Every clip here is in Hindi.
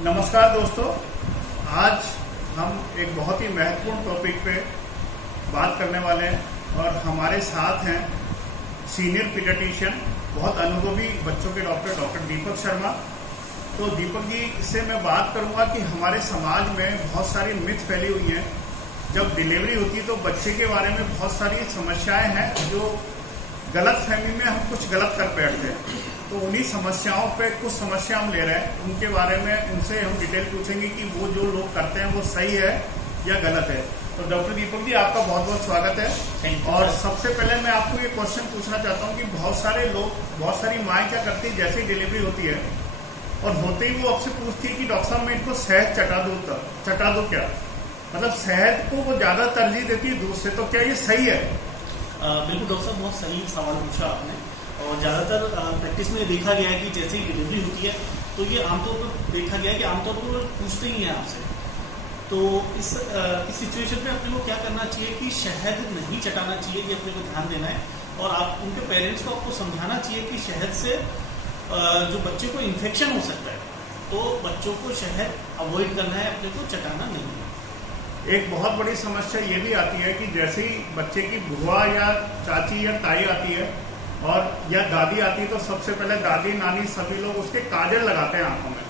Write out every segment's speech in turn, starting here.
नमस्कार दोस्तों, आज हम एक बहुत ही महत्वपूर्ण टॉपिक पे बात करने वाले हैं और हमारे साथ हैं सीनियर पीडियाट्रिशियन, बहुत अनुभवी बच्चों के डॉक्टर दीपक शर्मा। तो दीपक जी से मैं बात करूंगा कि हमारे समाज में बहुत सारी मिथ फैली हुई हैं। जब डिलीवरी होती है तो बच्चे के बारे में बहुत सारी समस्याएं हैं जो गलत फहमी में हम कुछ गलत कर बैठते हैं। तो उन्हीं समस्याओं पे कुछ समस्या हम ले रहे हैं, उनके बारे में उनसे हम डिटेल पूछेंगे कि वो जो लोग करते हैं वो सही है या गलत है। तो डॉक्टर दीपक जी, आपका बहुत बहुत स्वागत है। और सबसे पहले मैं आपको ये क्वेश्चन पूछना चाहता हूँ कि बहुत सारे लोग, बहुत सारी माएँ क्या करती है, जैसे ही डिलीवरी होती है और होते ही वो आपसे पूछती है कि डॉक्टर साहब मैं इनको शहद चटा दो क्या, मतलब शहद को वो ज्यादा तरजीह देती है दूध से। तो क्या ये सही है? बिल्कुल डॉक्टर साहब, बहुत सही सवाल पूछा आपने। और ज़्यादातर प्रैक्टिस में देखा गया है कि जैसे ही डिलीवरी होती है तो ये आमतौर पर देखा गया है कि आमतौर पर वो पूछते ही हैं आपसे। तो इस सिचुएशन में अपने को क्या करना चाहिए कि शहद नहीं चटाना चाहिए, कि अपने को ध्यान देना है। और आप उनके पेरेंट्स को आपको समझाना चाहिए कि शहद से जो बच्चे को इन्फेक्शन हो सकता है, तो बच्चों को शहद अवॉइड करना है, अपने को चटाना नहीं है। एक बहुत बड़ी समस्या ये भी आती है कि जैसे ही बच्चे की बुआ या चाची या ताई आती है और या दादी आती है तो सबसे पहले दादी नानी सभी लोग उसके काजल लगाते हैं आंखों में।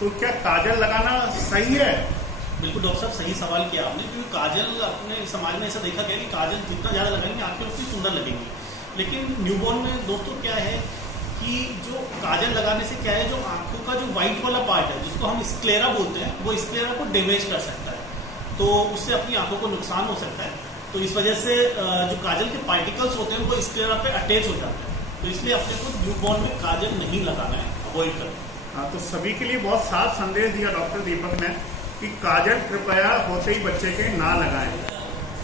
तो क्या काजल लगाना सही है? बिल्कुल डॉक्टर साहब, सही सवाल किया आपने, क्योंकि काजल अपने समाज में ऐसा देखा गया कि काजल जितना ज़्यादा लगाएंगे आंखें उतनी सुंदर लगेंगी। लेकिन न्यूबॉर्न में दोस्तों क्या है कि जो काजल लगाने से क्या है, जो आंखों का जो व्हाइट वाला पार्ट है जिसको हम स्क्लेरा बोलते हैं, वो स्क्लेरा को डैमेज कर सकता है। तो उससे अपनी आंखों को नुकसान हो सकता है। तो इस वजह से जो काजल के पार्टिकल्स होते हैं वो स्क्लेरा पे अटैच हो जाते हैं। तो इसलिए अपने को न्यूबॉर्न में काजल नहीं लगाना है, अवॉइड करना। हाँ, तो सभी के लिए बहुत साफ संदेश दिया डॉक्टर दीपक ने कि काजल कृपया होते ही बच्चे के ना लगाएं।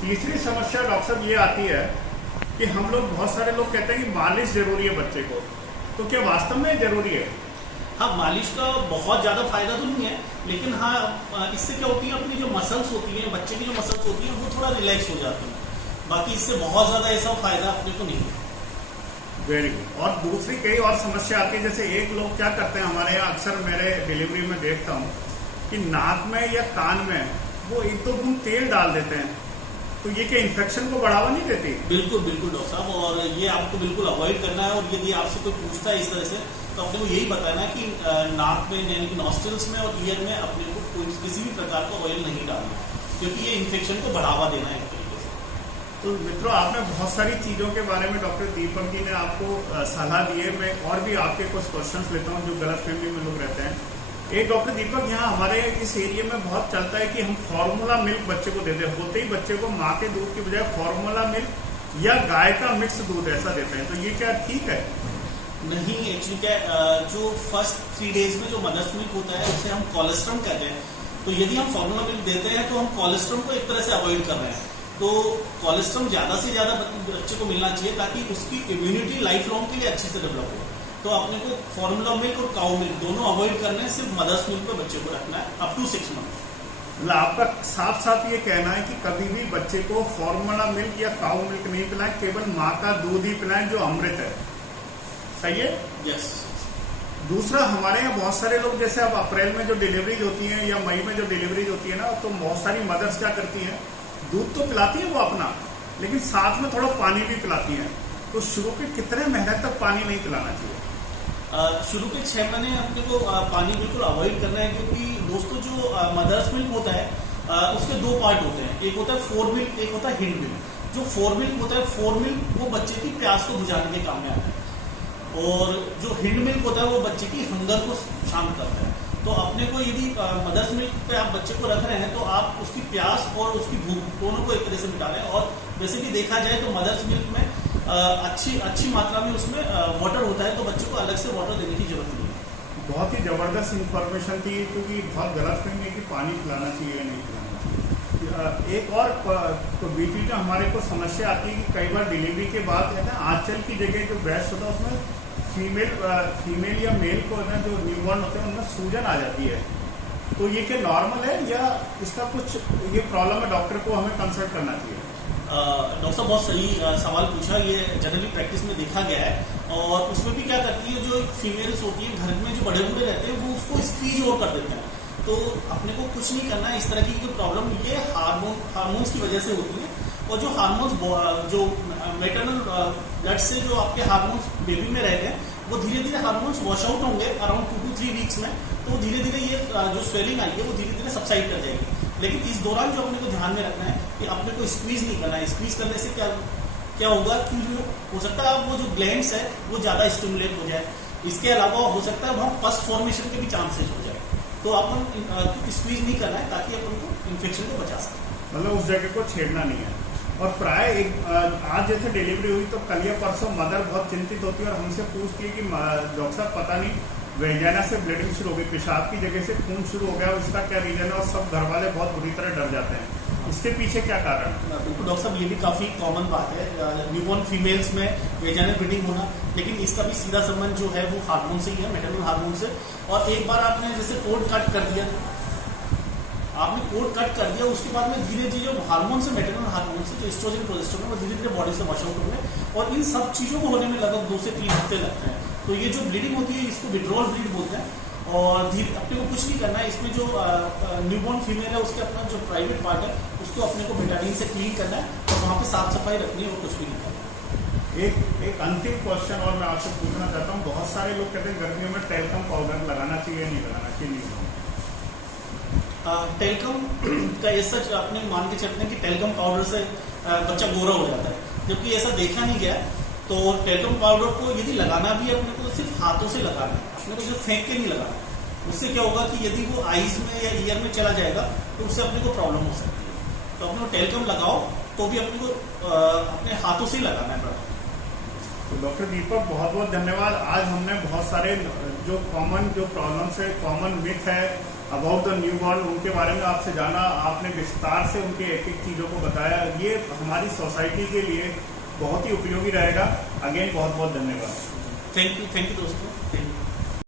तीसरी समस्या डॉक्टर साहब ये आती है कि हम लोग, बहुत सारे लोग कहते हैं कि मालिश जरूरी है बच्चे को। तो क्या वास्तव में जरूरी है? हाँ, मालिश का बहुत ज़्यादा फायदा तो नहीं है, लेकिन हाँ इससे क्या होती है, अपनी जो मसल्स होती हैं, बच्चे की जो मसल्स होती हैं वो थोड़ा रिलैक्स हो जाती हैं। बाकी इससे बहुत ज़्यादा ऐसा फायदा अपने को नहीं है। Very good. और दूसरी कई और समस्या आती है, जैसे एक लोग क्या करते हैं, हमारे यहाँ अक्सर मेरे डिलीवरी में देखता हूँ कि नाक में या कान में वो एक दो बूंद तेल डाल देते हैं। तो ये क्या इन्फेक्शन को बढ़ावा नहीं देती? बिल्कुल बिल्कुल डॉक्टर साहब, और ये आपको बिल्कुल अवॉइड करना है। और यदि आपसे कोई पूछता है इस तरह से, तो अपने को यही बताना है कि नाक में यानी कि नॉस्ट्रल्स में और ईयर में अपने को कोई किसी भी प्रकार का ऑयल नहीं डालना, क्योंकि ये इन्फेक्शन को बढ़ावा देना है एक तरीके से। तो मित्रों, आपने बहुत सारी चीज़ों के बारे में डॉक्टर दीपक जी ने आपको सलाह दी है। मैं और भी आपके कुछ क्वेश्चंस लेता हूँ जो गलत फहमी में लोग रहते हैं। एक डॉक्टर दीपक, यहाँ हमारे इस एरिया में बहुत चलता है कि हम फार्मूला मिल्क बच्चे को देते हैं, होते ही बच्चे को माँ के दूध की बजाय फार्मूला मिल्क या गाय का मिक्स दूध ऐसा देते हैं। तो ये क्या ठीक है? नहीं, एक्चुअली क्या जो फर्स्ट 3 डेज में जो मदर्स मिल्क होता है उसे हम कोलेस्ट्रम कहते हैं। तो यदि हम फार्मूला मिल्क देते हैं तो हम कोलेस्ट्रम को एक तरह से अवॉइड कर रहे हैं। तो कोलेस्ट्रम ज़्यादा से ज़्यादा बच्चे को मिलना चाहिए ताकि उसकी इम्यूनिटी लाइफ लॉन्ग के लिए अच्छे से डेवलप हो। तो अपने को फार्मूला मिल्क और काऊ मिल्क दोनों अवॉइड करना है, सिर्फ मदर्स मिल्क पे बच्चे को रखना है अप टू 6 मंथ। मतलब आपका साफ साफ ये कहना है कि कभी भी बच्चे को फार्मूला मिल्क या काऊ मिल्क नहीं पिलाएं, केवल माँ का दूध ही पिलाएं जो अमृत है। सही है? यस। दूसरा, हमारे यहाँ बहुत सारे लोग, जैसे अब अप्रैल में जो डिलीवरीज होती हैं या मई में जो डिलीवरीज होती है ना, तो बहुत सारी मदर्स क्या करती हैं, दूध तो पिलाती है वो अपना, लेकिन साथ में थोड़ा पानी भी पिलाती हैं। तो शुरू के कितने महीने तक पानी नहीं पिलाना चाहिए? शुरू के 6 महीने अपने को पानी बिल्कुल अवॉइड करना है, क्योंकि दोस्तों जो मदर्स मिल्क होता है उसके 2 पार्ट होते हैं, एक होता है फोर मिल्क, एक होता है हिंड मिल्क। जो फोर मिल्क होता है, फोर मिल्क वो बच्चे की प्यास को बुझाने के काम में आता है, और जो हिंड मिल्क होता है वो बच्चे की हंगर को शांत करता है। तो अपने को यदि मदर्स मिल्क पे आप बच्चे को रख रहे हैं तो आप उसकी प्यास और उसकी भूख दोनों को एक तरह से मिटा रहे हैं। और वैसे भी देखा जाए तो मदर्स मिल्क में अच्छी मात्रा में उसमें वाटर होता है, तो बच्चे को अलग से वाटर देने की जरूरत नहीं है। बहुत ही जबरदस्त इंफॉर्मेशन थी, क्योंकि बहुत गलत फहमी है कि पानी पिलाना चाहिए या नहीं पिलाना चाहिए। एक और तो बीच में हमारे को समस्या आती है कि कई बार डिलीवरी के बाद है ना, आंचल की जगह जो ब्रेस्ट होता है उसमें फीमेल या मेल को ना, जो न्यूबॉर्न होते हैं उनमें सूजन आ जाती है। तो ये क्या नॉर्मल है या इसका कुछ ये प्रॉब्लम है, डॉक्टर को हमें कंसल्ट करना चाहिए? डॉक्टर साहब, बहुत सही सवाल पूछा। ये जनरली प्रैक्टिस में देखा गया है। और उसमें भी क्या करती है, जो फीमेल्स होती है घर में, जो बड़े बूढ़े रहते हैं वो उसको स्क्वीज और कर देते हैं। तो अपने को कुछ नहीं करना है। इस तरह की जो प्रॉब्लम ये हार्मोन्स की वजह से होती है, और जो हार्मोन्स जो मेटरनल ब्लड से जो आपके हार्मोन्स बेबी में रहते हैं वो धीरे धीरे हार्मोन्स वॉश आउट होंगे अराउंड 2 to 3 वीक्स में। तो धीरे धीरे ये जो स्वेलिंग आई है वो धीरे धीरे सबसाइड कर जाएगी। लेकिन इस दौरान जो अपने को ध्यान में रखना है कि अपने को स्क्वीज नहीं करना है। स्क्वीज करने से क्या होगा कि जो हो सकता है आप वो जो ग्लैंड्स है वो ज़्यादा स्टिमुलेट हो जाए। इसके अलावा हो सकता है वहाँ पस फॉर्मेशन के भी चांसेस हो जाए। तो अपन स्क्वीज नहीं करना है ताकि अपन को इन्फेक्शन को बचा सकें। मतलब उस जगह को छेड़ना नहीं है। और प्राय आज जैसे डिलीवरी हुई तो कल या परसों मदर बहुत चिंतित होती है और हमसे पूछती है कि डॉक्टर साहब पता नहीं वेजाइना से ब्लीडिंग शुरू हो गई, पेशाब की जगह से खून शुरू हो गया, उसका क्या रीजन है? और सब घर वाले बहुत बुरी तरह डर जाते हैं। इसके पीछे क्या कारण है? बिल्कुल डॉक्टर साहब, ये भी काफ़ी कॉमन बात है न्यूबॉर्न फीमेल्स में वेजाइनल ब्लीडिंग होना। लेकिन इसका भी सीधा संबंध जो है वो हार्मोन से ही है, मेटरनल हार्मोन से। और एक बार आपने जैसे कोड कट कर दिया, उसके बाद में धीरे धीरे जो हार्मोन से मेटरनल हार्मोन से जो एस्ट्रोजन प्रोजेस्टेरोन वो धीरे धीरे बॉडी से वॉश आउट होंगे। और इन सब चीज़ों को होने में लगभग 2 से 3 हफ्ते लगते हैं। तो ये जो ब्लीडिंग होती है इसको विड्रॉल ब्लीड बोलते हैं। और अपने को कुछ नहीं करना है। इसमें जो न्यूबॉर्न फीमेल है उसके अपना जो प्राइवेट पार्ट है उसको अपने को बेटाडीन से क्लीन करना है और वहाँ पे साफ सफाई रखनी है और कुछ भी नहीं करना। एक अंतिम क्वेश्चन और मैं आपसे पूछना चाहता हूँ, बहुत सारे लोग कहते हैं गर्मियों में टेल्कम पाउडर लगाना चाहिए, नहीं लगाना चाहिए? नहीं। टेल्कम का ये सच आपने मान के चलते हैं कि टेल्कम पाउडर से बच्चा गोरा हो जाता है, जबकि ऐसा देखा नहीं गया। तो टेल्कम पाउडर को यदि लगाना भी अपने को सिर्फ हाथों से लगाना है, अपने को जो फेंक के नहीं लगाना। उससे क्या होगा कि यदि वो आईज में या ईयर में चला जाएगा तो उससे अपने को प्रॉब्लम हो सकती है। तो अपने को टेल्कम लगाओ तो भी अपने को अपने हाथों से ही लगाना है। तो डॉक्टर दीपक बहुत बहुत धन्यवाद। आज हमने बहुत सारे जो कॉमन जो प्रॉब्लम्स है, कॉमन मिथ है अबाउट द न्यूबॉर्न, उनके बारे में आपसे जाना। आपने विस्तार से उनके एक एक चीज़ों को बताया। ये हमारी सोसाइटी के लिए बहुत ही उपयोगी रहेगा। अगेन बहुत बहुत धन्यवाद। थैंक यू दोस्तों। Thank you.